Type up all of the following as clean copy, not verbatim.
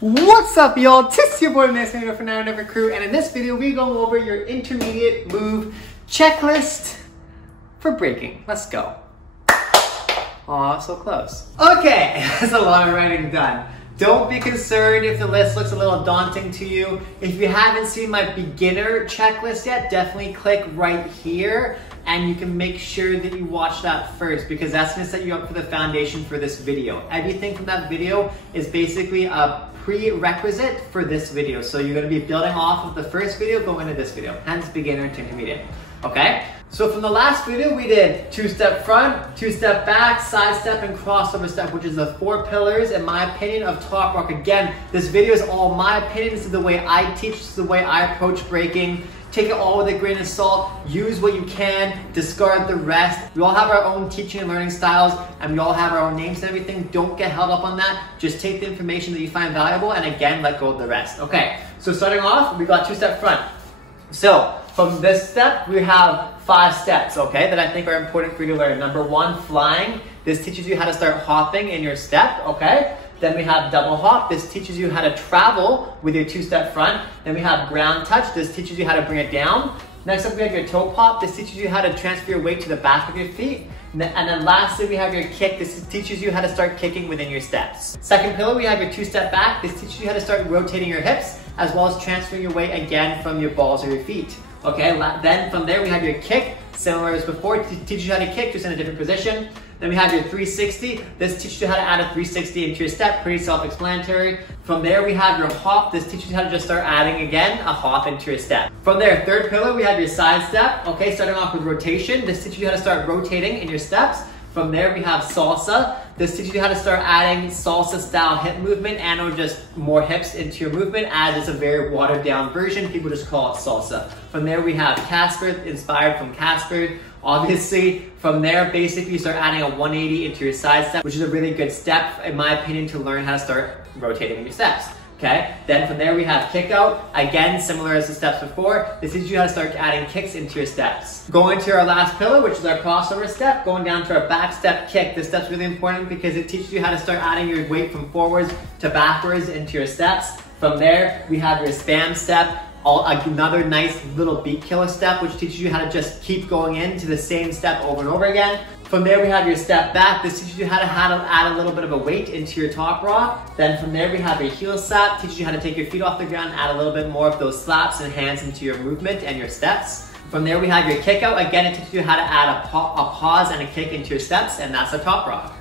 What's up, y'all? It's your boy Magnus.Magneto from Now Never Crew, and in this video we go over your intermediate move checklist for breaking. Let's go. Aw, so close. Okay, that's a lot of writing done. Don't be concerned if the list looks a little daunting to you. If you haven't seen my beginner checklist yet, definitely click right here and you can make sure that you watch that first because that's gonna set you up for the foundation for this video. Everything from that video is basically a prerequisite for this video. So you're gonna be building off of the first video going into this video, hence beginner to intermediate, okay? So from the last video, we did two-step front, two-step back, side step, and crossover step, which is the 4 pillars, in my opinion, of top rock. Again, this video is all my opinion. This is the way I teach, this is the way I approach breaking. Take it all with a grain of salt, use what you can, discard the rest. We all have our own teaching and learning styles, and we all have our own names and everything. Don't get held up on that. Just take the information that you find valuable, and again, let go of the rest. Okay, so starting off, we got two-step front. So, from this step, we have 5 steps, okay, that I think are important for you to learn. Number 1, flying. This teaches you how to start hopping in your step, okay? Then we have double hop. This teaches you how to travel with your two-step front. Then we have ground touch. This teaches you how to bring it down. Next up, we have your toe pop. This teaches you how to transfer your weight to the back of your feet. And then lastly, we have your kick. This teaches you how to start kicking within your steps. Second pillar, we have your two-step back. This teaches you how to start rotating your hips, as well as transferring your weight again from your balls or your feet. Okay, then from there we have your kick, similar as before. It teaches you how to kick, just in a different position. Then we have your 360. This teaches you how to add a 360 into your step, pretty self-explanatory. From there we have your hop. This teaches you how to just start adding again a hop into your step. From there, third pillar, we have your side step. Okay, starting off with rotation. This teaches you how to start rotating in your steps. From there we have salsa. This teaches you how to start adding salsa style hip movement and or just more hips into your movement, as it's a very watered down version. People just call it salsa. From there we have Casper, inspired from Casper. Obviously, from there, basically you start adding a 180 into your side step, which is a really good step, in my opinion, to learn how to start rotating in your steps. Okay, then from there we have kick out. Again, similar as the steps before. This teaches you how to start adding kicks into your steps. Going to our last pillar, which is our crossover step, going down to our back step kick. This step's really important because it teaches you how to start adding your weight from forwards to backwards into your steps. From there, we have your spam step. Another nice little beat killer step, which teaches you how to just keep going into the same step over and over again. From there we have your step back. This teaches you how to add a little bit of a weight into your top rock. Then from there we have your heel slap, teaches you how to take your feet off the ground, add a little bit more of those slaps and hands into your movement and your steps. From there we have your kick out. Again, it teaches you how to add a pause and a kick into your steps, and that's a top rock.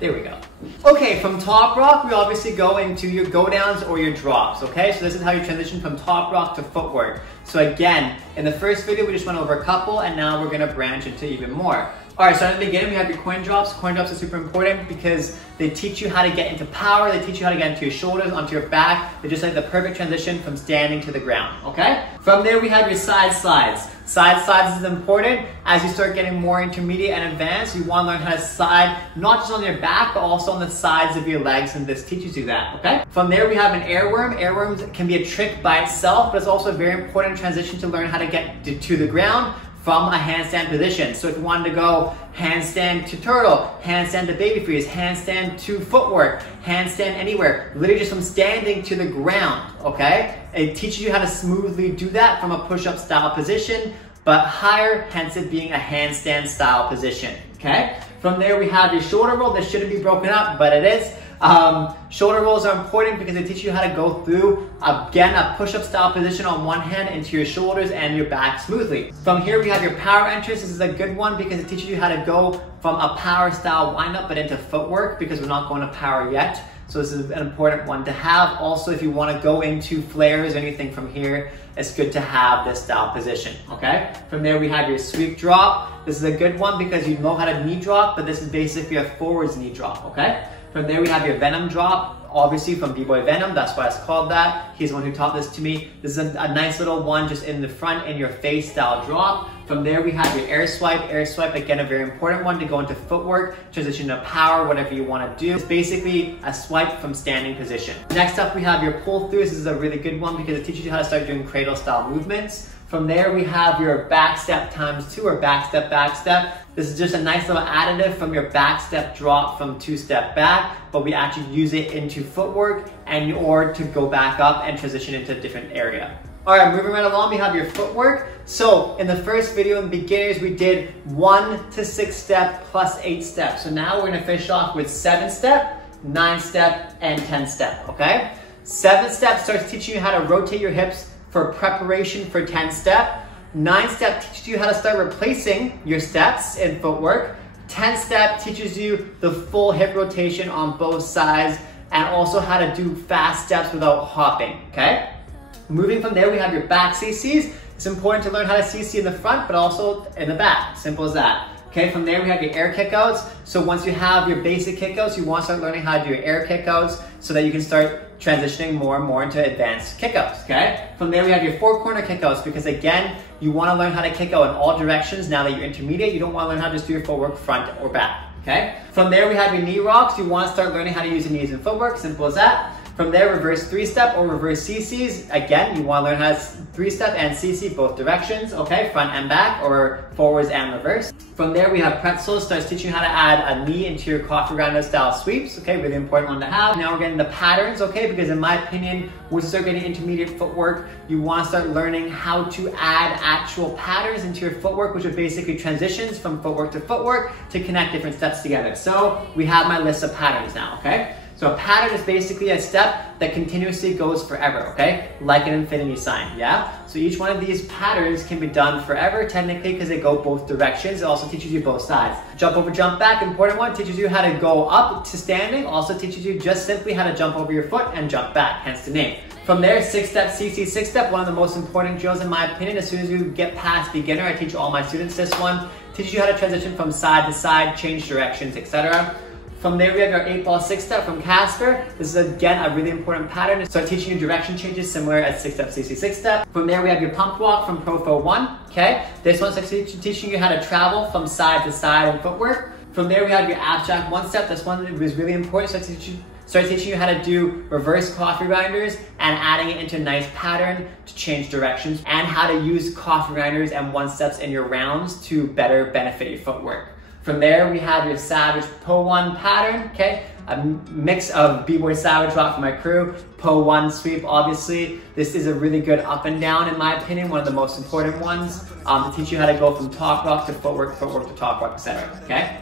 There we go. Okay, from top rock, we obviously go into your go downs or your drops, okay? So this is how you transition from top rock to footwork. So again, in the first video, we just went over a couple, and now we're gonna branch into even more. All right, so at the beginning, we have your coin drops. Coin drops are super important because they teach you how to get into power. They teach you how to get into your shoulders, onto your back. They're just like the perfect transition from standing to the ground, okay? From there, we have your side slides. Side slides is important. As you start getting more intermediate and advanced, you want to learn how to slide, not just on your back, but also on the sides of your legs, and this teaches you that, okay? From there, we have an air worm. Air worms can be a trick by itself, but it's also a very important transition to learn how to get to the ground from a handstand position. So if you wanted to go handstand to turtle, handstand to baby freeze, handstand to footwork, handstand anywhere, literally just from standing to the ground, okay? It teaches you how to smoothly do that from a push-up style position, but higher, hence it being a handstand style position, okay? From there we have your shoulder roll. This shouldn't be broken up, but it is. Shoulder rolls are important because they teach you how to go through, again, a push-up style position on one hand into your shoulders and your back smoothly. From here, we have your power entrance. This is a good one because it teaches you how to go from a power style wind-up but into footwork, because we're not going to power yet. So this is an important one to have. Also, if you want to go into flares or anything from here, it's good to have this style position, okay? From there, we have your sweep drop. This is a good one because you know how to knee drop, but this is basically a forwards knee drop, okay? From there, we have your Venom drop, obviously from Bboy Venom, that's why it's called that. He's the one who taught this to me. This is a nice little one, just in the front, in your face style drop. From there, we have your air swipe. Air swipe, again, a very important one to go into footwork, transition to power, whatever you want to do. It's basically a swipe from standing position. Next up, we have your pull through. This is a really good one because it teaches you how to start doing cradle style movements. From there, we have your back step times 2 or back step, back step. This is just a nice little additive from your back step drop from 2-step back, but we actually use it into footwork and or to go back up and transition into a different area. All right, moving right along, we have your footwork. So in the first video in beginners, we did 1 to 6 step plus 8 steps. So now we're gonna finish off with 7 step, 9 step, and 10 step, okay? 7 step starts teaching you how to rotate your hips for preparation for 10 step. 9 step teaches you how to start replacing your steps in footwork. 10 step teaches you the full hip rotation on both sides and also how to do fast steps without hopping, okay? Moving from there, we have your back CCs. It's important to learn how to CC in the front, but also in the back, simple as that. Okay, from there we have your air kickouts. So once you have your basic kickouts, you want to start learning how to do your air kickouts so that you can start transitioning more and more into advanced kickouts, okay? From there we have your 4-corner kickouts because again, you want to learn how to kick out in all directions. Now that you're intermediate, you don't want to learn how to just do your footwork front or back, okay? From there we have your knee rocks. You want to start learning how to use your knees in footwork, simple as that. From there, reverse 3-step or reverse CCs. Again, you want to learn how to 3-step and CC both directions, okay? Front and back or forwards and reverse. From there, we have pretzels. Starts teaching you how to add a knee into your coffee grinder style sweeps, okay? Really important one to have. Now we're getting the patterns, okay? Because in my opinion, once you start getting intermediate footwork, you want to start learning how to add actual patterns into your footwork, which are basically transitions from footwork to connect different steps together. So we have my list of patterns now, okay? So a pattern is basically a step that continuously goes forever, okay? Like an infinity sign, yeah? So each one of these patterns can be done forever, technically, because they go both directions. It also teaches you both sides. Jump over, jump back, important one, teaches you how to go up to standing, also teaches you just simply how to jump over your foot and jump back, hence the name. From there, 6-step CC 6-step, one of the most important drills in my opinion. As soon as you get past beginner, I teach all my students this one. Teaches you how to transition from side to side, change directions, etc. From there, we have our 8-ball 6-step from Casper. This is, again, a really important pattern. Start teaching you direction changes similar as 6-step, CC 6-step. From there, we have your pump walk from Profo 1, okay? This one's teaching you how to travel from side to side in footwork. From there, we have your abstract 1-step. This one is really important. Start teaching you how to do reverse coffee grinders and adding it into a nice pattern to change directions and how to use coffee grinders and 1-steps in your rounds to better benefit your footwork. From there, we have your Savage Po 1 pattern, okay? A mix of B-Boy Savage Rock for my crew, Po 1 sweep, obviously. This is a really good up and down, in my opinion, one of the most important ones to teach you how to go from top rock to footwork to top rock, etc., okay?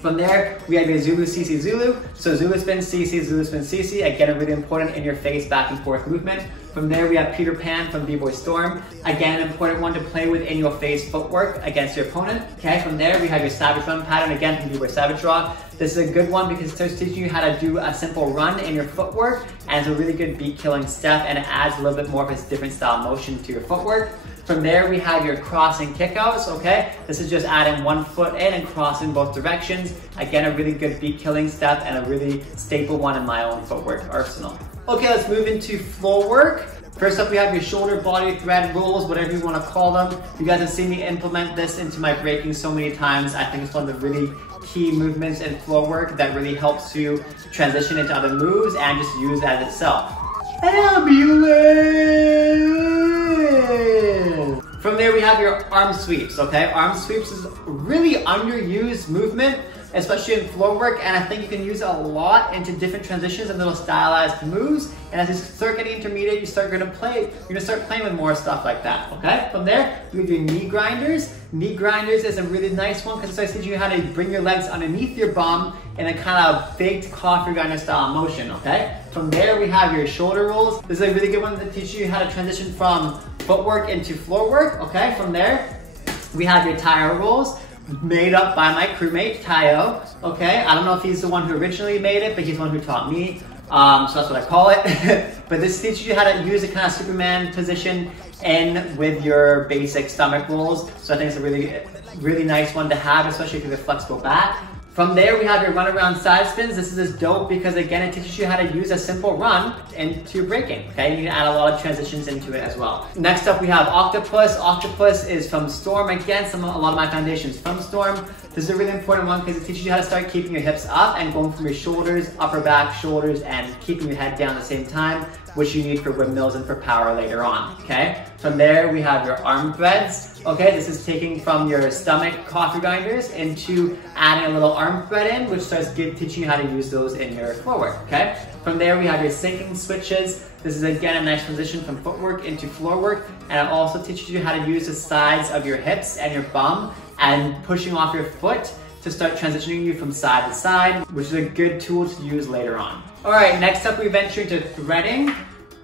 From there, we have your Zulu, CC, Zulu. So Zulu spin, CC, Zulu spin, CC. Again, a really important in your face back and forth movement. From there, we have Peter Pan from B-Boy Storm. Again, an important one to play with in your face footwork against your opponent. Okay, from there, we have your Savage Run pattern, again, from B-Boy Savage Rock. This is a good one because it starts teaching you how to do a simple run in your footwork, and it's a really good beat-killing step, and it adds a little bit more of a different style motion to your footwork. From there, we have your crossing kickouts, okay? This is just adding one foot in and crossing both directions. Again, a really good beat-killing step and a really staple one in my own footwork arsenal. Okay, let's move into floor work. First up, we have your shoulder, body, thread, rolls, whatever you want to call them. You guys have seen me implement this into my breaking so many times. I think it's one of the really key movements in floor work that really helps you transition into other moves and just use as itself. Ambulance! From there, we have your arm sweeps, okay? Arm sweeps is a really underused movement, especially in floor work, and I think you can use it a lot into different transitions and little stylized moves. And as you start getting intermediate, you're gonna start playing with more stuff like that, okay? From there, you have your knee grinders. Knee grinders is a really nice one because it starts teaching you how to bring your legs underneath your bum in a kind of faked coffee grinder style motion, okay? From there, we have your shoulder rolls. This is a really good one that teaches you how to transition from footwork into floor work, okay? From there, we have your tire rolls, made up by my crewmate, Tayo, okay? I don't know if he's the one who originally made it, but he's the one who taught me, so that's what I call it. But this teaches you how to use a kind of Superman position in with your basic stomach rolls. So I think it's a really nice one to have, especially if you have a flexible back. From there, we have your run around side spins. This is dope because again, it teaches you how to use a simple run into your breaking, okay? You can add a lot of transitions into it as well. Next up, we have octopus. Octopus is from Storm. Again, a lot of my foundations from Storm. This is a really important one because it teaches you how to start keeping your hips up and going from your shoulders, upper back, shoulders, and keeping your head down at the same time, which you need for windmills and for power later on, okay? From there, we have your arm threads, okay? This is taking from your stomach coffee grinders into adding a little arm thread in, which starts teaching you how to use those in your floorwork, okay? From there, we have your sinking switches. This is again a nice transition from footwork into floorwork, and it also teaches you how to use the sides of your hips and your bum and pushing off your foot to start transitioning you from side to side, which is a good tool to use later on. All right, next up we venture into threading.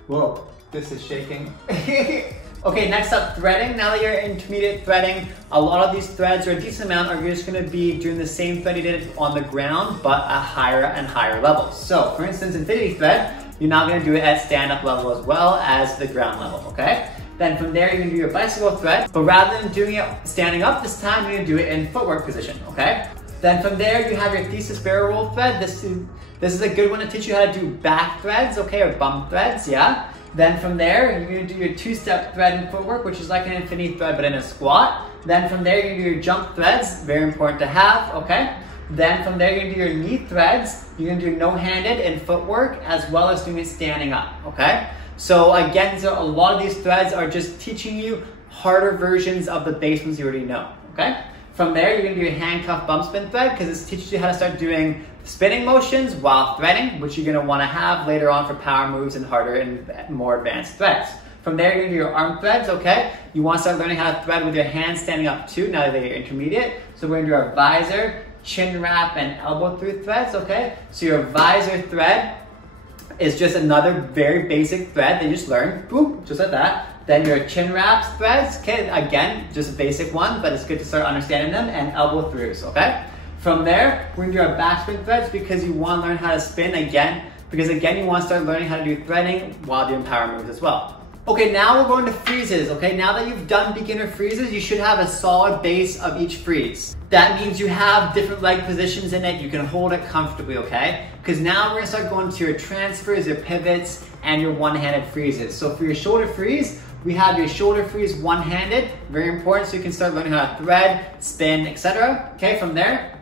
Whoa, this is shaking. Okay, next up, threading. Now that you're intermediate threading, a lot of these threads, or a decent amount, are just gonna be doing the same thread you did on the ground, but at higher and higher levels. So, for instance, infinity thread, you're now gonna do it at stand-up level as well as the ground level, okay? Then from there, you're gonna do your bicycle thread, but rather than doing it standing up this time, you're gonna do it in footwork position, okay? Then from there, you have your thesis barrel roll thread. This is a good one to teach you how to do back threads, okay, or bum threads, yeah? Then from there, you're gonna do your two-step thread in footwork, which is like an infinity thread, but in a squat. Then from there, you're gonna do your jump threads, very important to have, okay? Then from there, you're gonna do your knee threads. You're gonna do no-handed in footwork, as well as doing it standing up, okay? So again, a lot of these threads are just teaching you harder versions of the base ones you already know, okay? From there, you're gonna do your handcuff bump spin thread, because this teaches you how to start doing spinning motions while threading, which you're gonna wanna have later on for power moves and harder and more advanced threads. From there, you're gonna do your arm threads, okay? You wanna start learning how to thread with your hands standing up too, now that you're intermediate. So we're gonna do our visor, chin wrap, and elbow through threads, okay? So your visor thread is just another very basic thread that you just learn, boop, just like that. Then your chin wraps threads, okay, again, just a basic one, but it's good to start understanding them, and elbow throughs, okay? From there, we're gonna do our backspin threads because you wanna learn how to spin again, because again, you wanna start learning how to do threading while doing power moves as well. Okay, now we're going to freezes, okay? Now that you've done beginner freezes, you should have a solid base of each freeze. That means you have different leg positions in it, you can hold it comfortably, okay? Because now we're gonna start going to your transfers, your pivots, and your one-handed freezes. So for your shoulder freeze, we have your shoulder freeze one-handed, very important, so you can start learning how to thread, spin, etc. Okay, from there,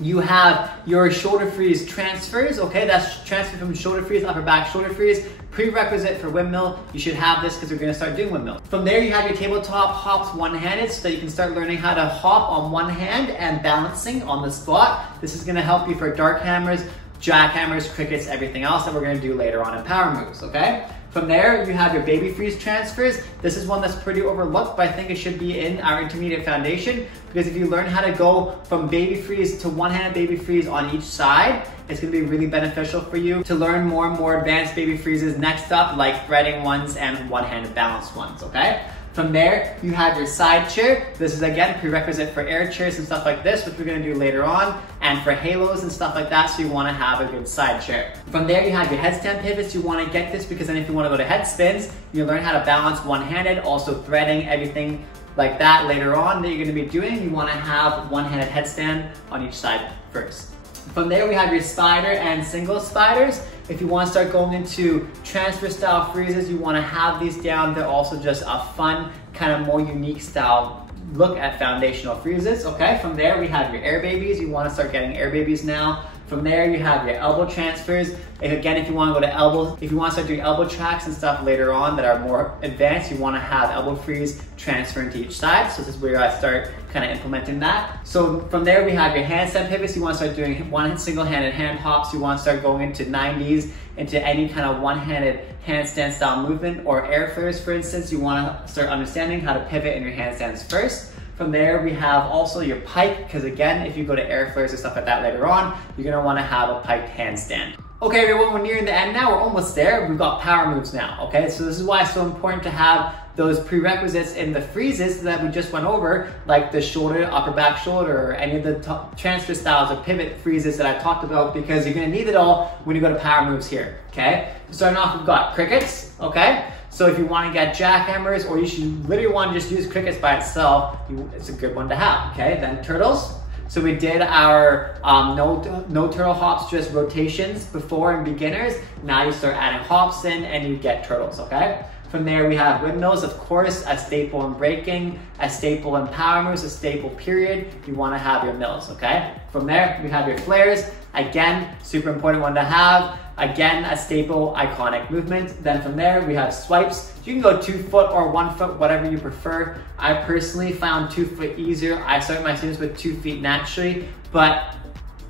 you have your shoulder freeze transfers, okay? That's transfer from shoulder freeze, upper back shoulder freeze. Prerequisite for windmill, you should have this because we're gonna start doing windmill. From there, you have your tabletop hops one-handed so that you can start learning how to hop on one hand and balancing on the spot. This is gonna help you for dark hammers, jackhammers, crickets, everything else that we're gonna do later on in power moves, okay? From there, you have your baby freeze transfers. This is one that's pretty overlooked, but I think it should be in our intermediate foundation because if you learn how to go from baby freeze to one-handed baby freeze on each side, it's gonna be really beneficial for you to learn more and more advanced baby freezes next up, like threading ones and one-handed balanced ones, okay? From there, you have your side chair. This is again prerequisite for air chairs and stuff like this, which we're gonna do later on, and for halos and stuff like that, so you wanna have a good side chair. From there, you have your headstand pivots. You wanna get this because then if you wanna go to head spins, you learn how to balance one-handed, also threading, everything like that later on that you're gonna be doing. You wanna have one-handed headstand on each side first. From there, we have your spider and single spiders. If you want to start going into transfer style freezes, you want to have these down. They're also just a fun, kind of more unique style look at foundational freezes, okay? From there, we have your air babies. You want to start getting air babies now. From there, you have your elbow transfers. And again, if you want to go to elbow, if you want to start doing elbow tracks and stuff later on that are more advanced, you want to have elbow freeze transfer into each side. So this is where I start kind of implementing that. So from there, we have your handstand pivots. You want to start doing one single-handed hand hops. You want to start going into 90s, into any kind of one-handed handstand style movement, or air flares, for instance. You want to start understanding how to pivot in your handstands first. From there, we have also your pike, because again, if you go to air flares and stuff like that later on, you're gonna wanna have a piked handstand. Okay, everyone, we're nearing the end now. We're almost there. We've got power moves now, okay? So this is why it's so important to have those prerequisites in the freezes that we just went over, like the shoulder, upper back shoulder, or any of the transfer styles or pivot freezes that I talked about, because you're gonna need it all when you go to power moves here, okay? So starting off, we've got crickets, okay? So if you want to get jackhammers, or you should literally want to just use crickets by itself, it's a good one to have, okay? Then turtles. So we did our no turtle hops, just rotations before in beginners. Now you start adding hops in and you get turtles, okay? From there, we have windmills, of course, a staple in breaking, a staple in power moves, a staple period. You want to have your mills, okay? From there, we have your flares. Again, super important one to have. Again, a staple, iconic movement. Then from there, we have swipes. You can go 2 foot or 1 foot, whatever you prefer. I personally found 2 foot easier. I started my students with 2 feet naturally, but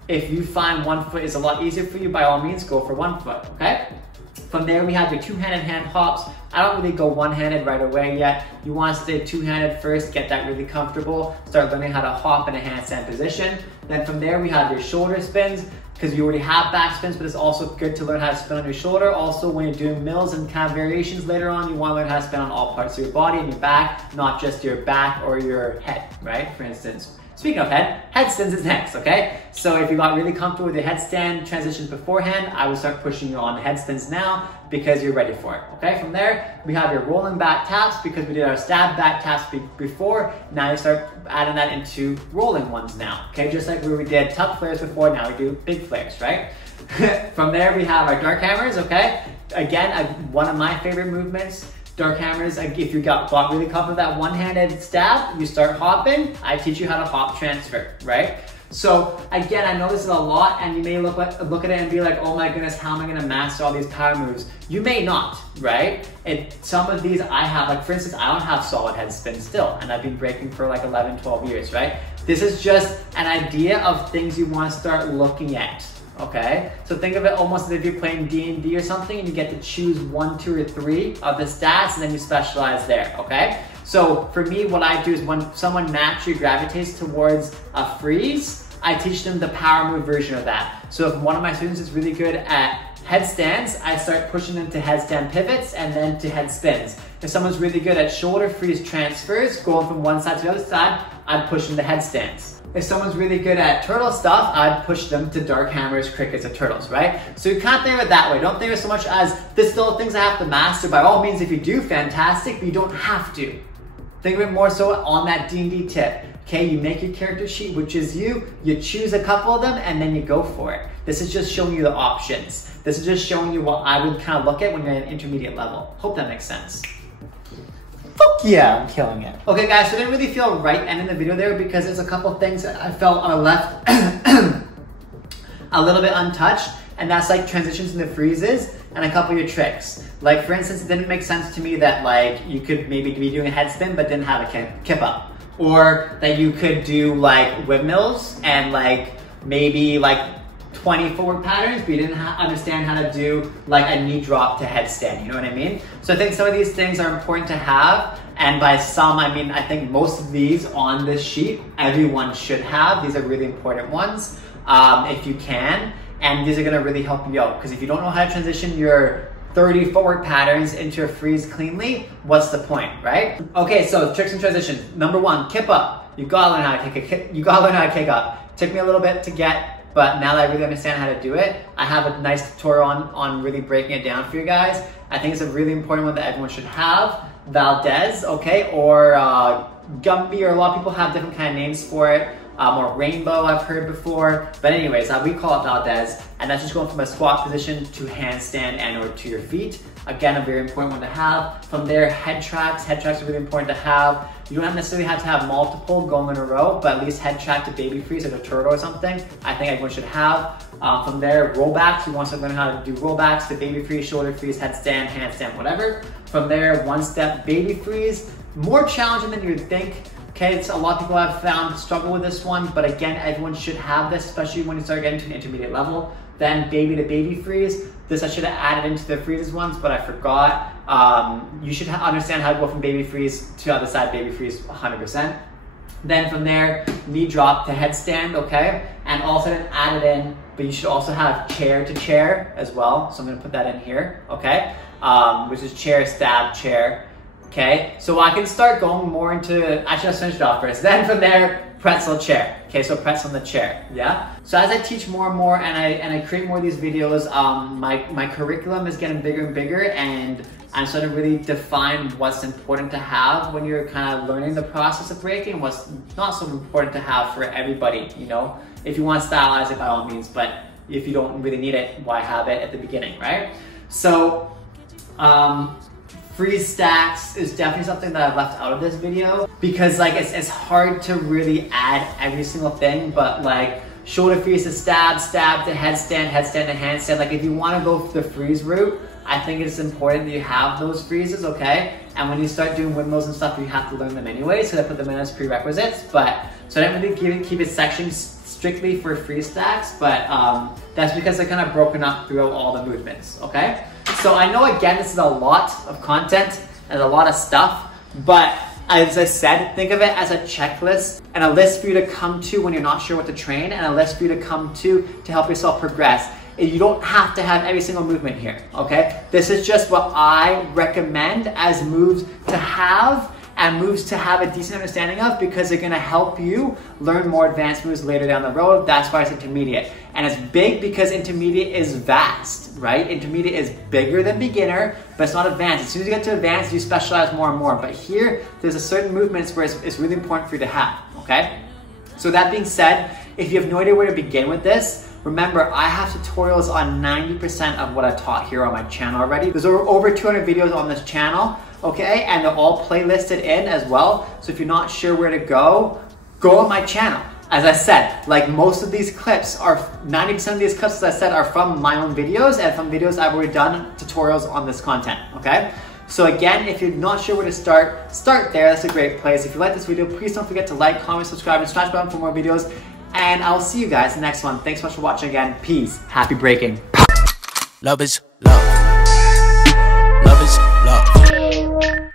if you find 1 foot is a lot easier for you, by all means, go for 1 foot, okay? From there, we have your two-handed hand hops. I don't really go one-handed right away yet. You want to stay two-handed first, get that really comfortable, start learning how to hop in a handstand position. Then from there, we have your shoulder spins, because you already have back spins, but it's also good to learn how to spin on your shoulder. Also, when you're doing mills and kind of variations later on, you want to learn how to spin on all parts of your body and your back, not just your back or your head, right? For instance, speaking of head spins is next, okay? So if you got really comfortable with your headstand transitions beforehand, I would start pushing you on the head spins now because you're ready for it, okay? From there, we have your rolling back taps because we did our stab back taps before. Now you start adding that into rolling ones now, okay? Just like we did tuck flares before, now we do big flares, right? From there, we have our dark hammers, okay? Again, one of my favorite movements. Dark hammers, if you got really comfortable with that one-handed stab, you start hopping, I teach you how to hop transfer, right? So again, I know this is a lot and you may look at it and be like, oh my goodness, how am I gonna master all these power moves? You may not, right? Some of these I have, like for instance, I don't have solid head spin still, and I've been breaking for like 11, 12 years, right? This is just an idea of things you wanna start looking at. Okay, so think of it almost as if you're playing D&D or something and you get to choose 1, 2, or 3 of the stats and then you specialize there, okay? So for me, what I do is when someone naturally gravitates towards a freeze, I teach them the power move version of that. So if one of my students is really good at headstands, I start pushing them to headstand pivots and then to head spins. If someone's really good at shoulder freeze transfers, going from one side to the other side, I'd push them to headstands. If someone's really good at turtle stuff, I'd push them to dark hammers, crickets, or turtles, right? So you can't think of it that way. Don't think of it so much as this is still things I have to master. By all means, if you do, fantastic, but you don't have to. Think of it more so on that D&D tip. Okay, you make your character sheet, which is you choose a couple of them, and then you go for it. This is just showing you the options. This is just showing you what I would kind of look at when you're at an intermediate level. Hope that makes sense. Fuck yeah, I'm killing it. Okay guys, so I didn't really feel right ending the video there because there's a couple things that I felt are left a little bit untouched, and that's like transitions into freezes and a couple of your tricks. Like for instance, it didn't make sense to me that like you could maybe be doing a head spin but didn't have a kip up. Or that you could do like windmills and like maybe like 20 forward patterns, but you didn't understand how to do like a knee drop to headstand, you know what I mean? So I think some of these things are important to have, and by some, I mean, I think most of these on this sheet, everyone should have. These are really important ones, if you can, and these are gonna really help you out, because if you don't know how to transition your 30 forward patterns into a freeze cleanly, what's the point, right? Okay, so tricks and transitions. Number 1, kip up. You gotta learn how to kick up. Took me a little bit to get, but now that I really understand how to do it, I have a nice tutorial on really breaking it down for you guys. I think it's a really important one that everyone should have. Valdez, okay, or Gumby, or a lot of people have different kind of names for it. Or rainbow, I've heard before. But anyways, we call it Valdez, and that's just going from a squat position to handstand and or to your feet. Again, a very important one to have. From there, head tracks. Head tracks are really important to have. You don't necessarily have to have multiple going in a row, but at least head track to baby freeze like a turtle or something, I think everyone should have. From there, rollbacks. You want to learn how to do rollbacks to baby freeze, shoulder freeze, headstand, handstand, whatever. From there, one step baby freeze. More challenging than you would think. Okay, it's a lot of people I've found struggle with this one, but again, everyone should have this, especially when you start getting to an intermediate level. Then baby to baby freeze. This I should have added into the freezes ones, but I forgot. You should understand how to go from baby freeze to other side baby freeze 100%. Then from there, knee drop to headstand, okay? And also then add it in, but you should also have chair to chair as well. So I'm gonna put that in here, okay? Which is chair, stab, chair. Okay, so I can start going more into, actually let's finish it off first. Then from there, pretzel chair. Okay, so pretzel in the chair, yeah? So as I teach more and more and I create more of these videos, my curriculum is getting bigger and bigger, and I'm starting to really define what's important to have when you're kind of learning the process of breaking, what's not so important to have for everybody, you know? If you want to stylize it, by all means, but if you don't really need it, why have it at the beginning, right? So, freeze stacks is definitely something that I've left out of this video because like it's hard to really add every single thing, but like shoulder freeze to stab, stab to headstand, headstand to handstand. Like if you want to go the freeze route, I think it's important that you have those freezes, okay? And when you start doing windmills and stuff, you have to learn them anyway, so I put them in as prerequisites. But so I didn't really keep it sections strictly for freeze stacks, but that's because they're kind of broken up throughout all the movements, okay? So I know, again, this is a lot of content and a lot of stuff, but as I said, think of it as a checklist and a list for you to come to when you're not sure what to train, and a list for you to come to help yourself progress. You don't have to have every single movement here, okay? This is just what I recommend as moves to have and moves to have a decent understanding of, because they're gonna help you learn more advanced moves later down the road. That's why it's intermediate. And it's big because intermediate is vast, right? Intermediate is bigger than beginner, but it's not advanced. As soon as you get to advanced, you specialize more and more. But here, there's a certain movements where it's really important for you to have, okay? So that being said, if you have no idea where to begin with this, remember, I have tutorials on 90% of what I taught here on my channel already. There's over 200 videos on this channel, okay? And they're all playlisted in as well. So if you're not sure where to go on my channel. As I said, like most of these clips are, 90% of these clips, as I said, are from my own videos and from videos I've already done tutorials on this content, okay? So again, if you're not sure where to start there. That's a great place. If you like this video, please don't forget to like, comment, subscribe, and smash the button for more videos. And I'll see you guys in the next one. Thanks so much for watching again. Peace. Happy breaking. Love is love. Love is love.